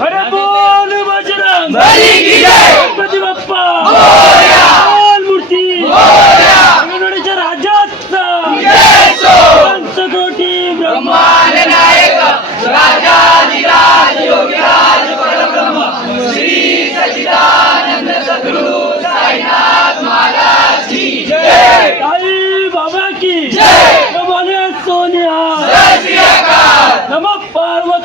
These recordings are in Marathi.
Ada boleh macam mana? Mari kita. Tapi!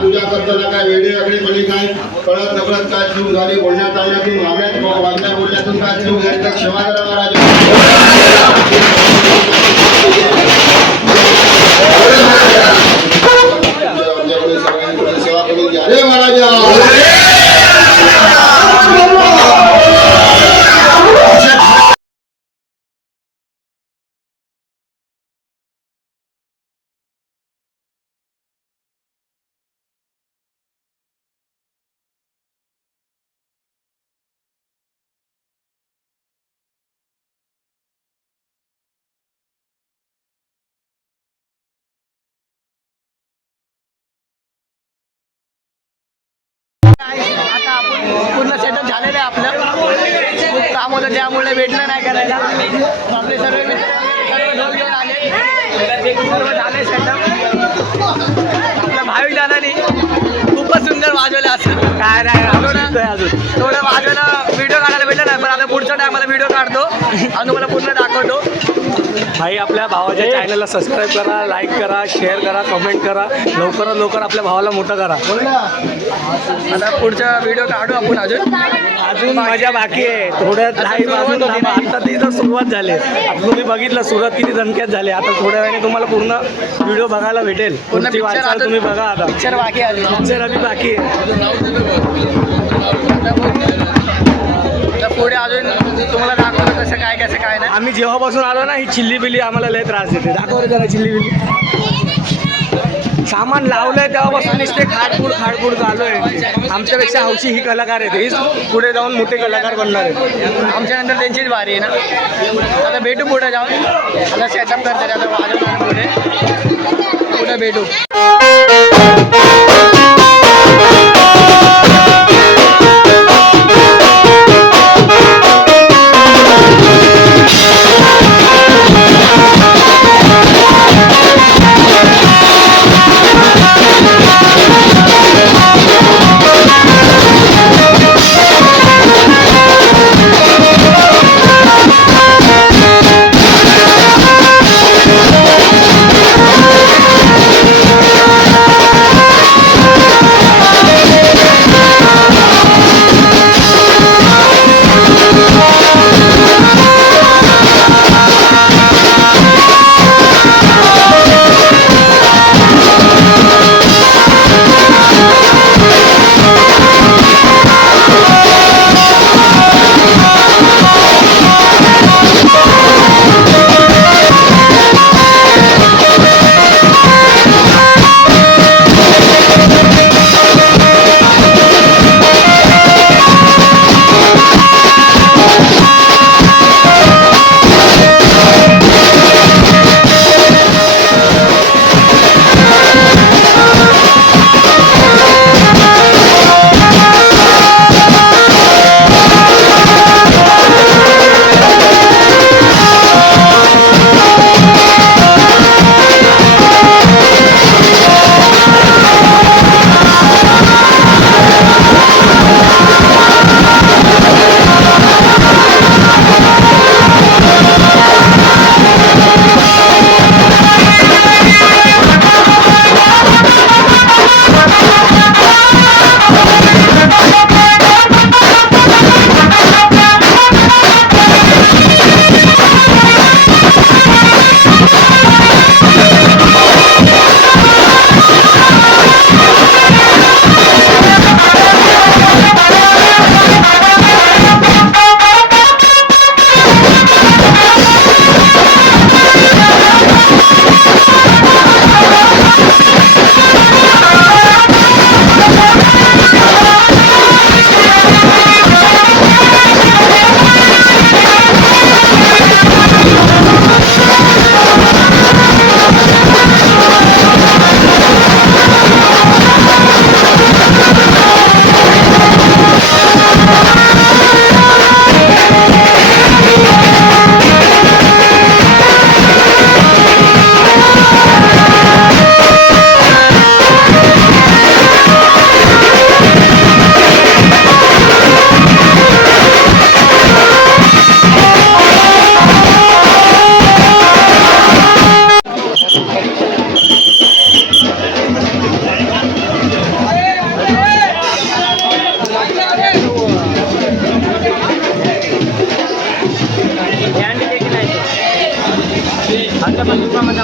पूजा करताना काय वेगळे वेगळे म्हणजे काय कळत नकळत काय चूक झाली बोलण्यात आल्यातून वागण्यात वागण्या बोलण्यातून काय चूक झाली तर क्षमा करा महाराज आमच्याकडे सेवा करून घ्या. रे महाराजा! त्यामुळे भेटलं नाही करायला. आपले सर्व मित्र सर्व ढोल घेऊन आले. सर्व झाले सेटअप. आपल्या भाविक दादानी खूपच सुंदर वाजवलं असं. काय नाही अजून. थोडं वाजवायला व्हिडिओ काढायला भेटलं पुढच्या टायमाला व्हिडिओ काढतो आणि तुम्हाला पूर्ण दाखवतो. भाई आपल्या भावाच्या चॅनलला सबस्क्राईब करा लाईक करा शेअर करा कमेंट करा. लवकरात लवकर आपल्या भावाला मोठं करा. आता पुढचा व्हिडिओ काढू आपण अजून. अजून मजा बाकी आहे. थोड्या लाईव्ह अजून थांबा. आता तिथं सुरुवात झाली. आता तुम्ही बघितलं सुरुवात किती दणक्यात झाली. आता थोड्या वेळाने तुम्हाला पूर्ण व्हिडिओ बघायला भेटेल. पूर्ण पुढची picture वाटचाल आता- तुम्ही बघा आता. पिक्चर बाकी आहे अजून. पिक्चर अभि बाकी आहे. पुढे अजून तुम्हाला दाखवतो कसं काय कसं काय नाही? आम्ही जेव्हापासून आलो ना ही चिल्ली बिल्ली आम्हाला लय त्रास देते. दाखव रे जरा चिल्ली बिल्ली. सामान लावलंय तेव्हापासून नुसते खाडपूड खाडपूड चालू आहे आमच्यापेक्षा हौशी ही कलाकार आहेत. हीच पुढे जाऊन मोठे कलाकार बनणार आहेत. आमच्या नंतर त्यांचीच बारी आहे ना. आता भेटू पुढे जाऊन. आता सेटअप करते आता पुढे. पुढे भेटू.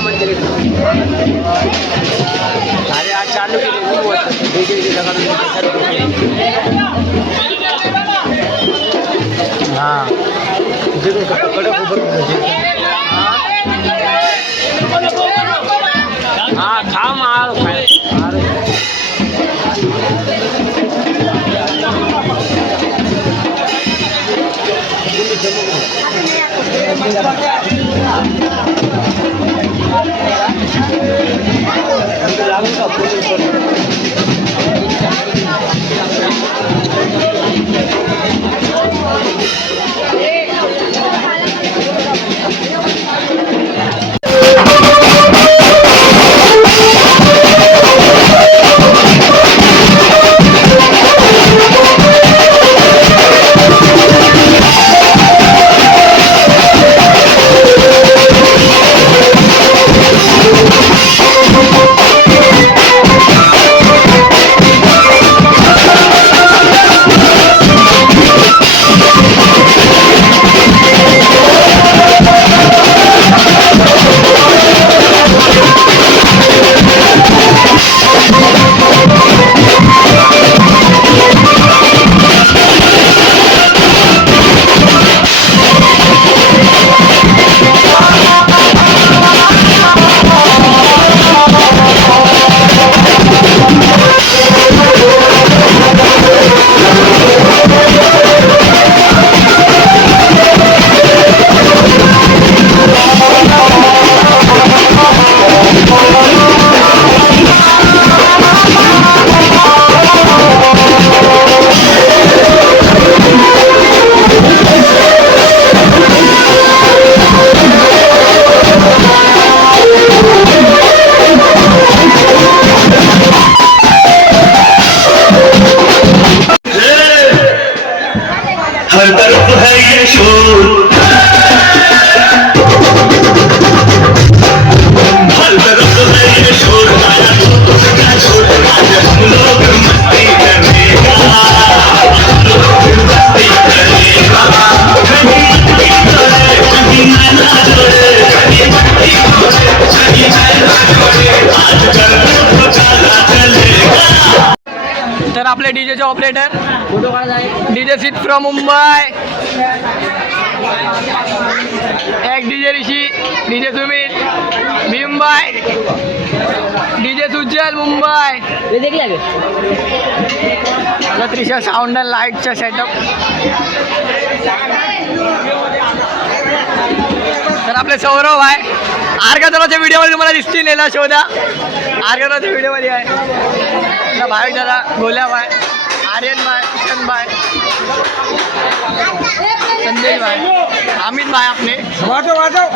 मंदिर अरे आज चालू के लिए हुआ देखिए ये लगा हाँ जरूर कड़ा ऊपर हाँ खा मार मार Thank you. apoio डीजेचे operator DJ seat from Mumbai एक DJ Rishi DJ Sumit Mumbai DJ Sujal Mumbai आता त्रिशा साऊंड अँड लाईटचा सेटअप तर आपले सौरव आहे. आर्गदराच्या व्हिडिओमध्ये तुम्हाला दिसतील ना शोधा. आर्गदराच्या व्हिडिओमध्ये आहे. भाविक दादा Golya by Aryan by Kishan by Sandesh by Amit by आपले। वाजव वाजव।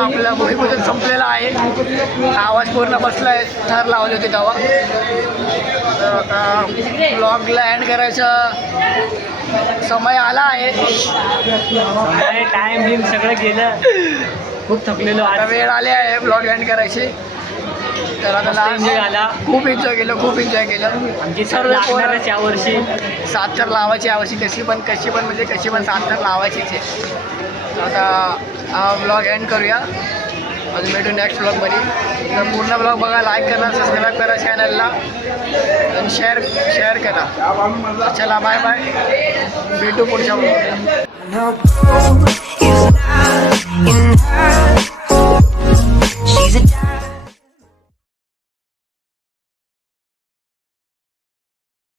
आपला भूमिपूजन संपलेलं आहे. आवाज पूर्ण बसला आहे थर लावले होते तेव्हा. आता ब्लॉगला अँड करायचं समय आला आहे. टाईम बिम सगळं गेलं. खूप थकलेलो आता वेळ आले आहे ब्लॉग अँड करायची. तर आता मस्त enjoy झाला. खूप एन्जॉय केलं खूप एन्जॉय केलं. आमची सर्व लागणारच यावर्षी सात तर लावायची यावर्षी कशी पण कशी पण म्हणजे कशी पण सात तर लावायचीच आहे. आता हा ब्लॉग एंड करूया. अजून भेटू नेक्स्ट ब्लॉगमध्ये तर पूर्ण ब्लॉग बघा लाईक करा सबस्क्राईब करा चॅनलला आणि शेअर शेअर करा. चला बाय बाय भेटू पुढच्या ब्लॉगला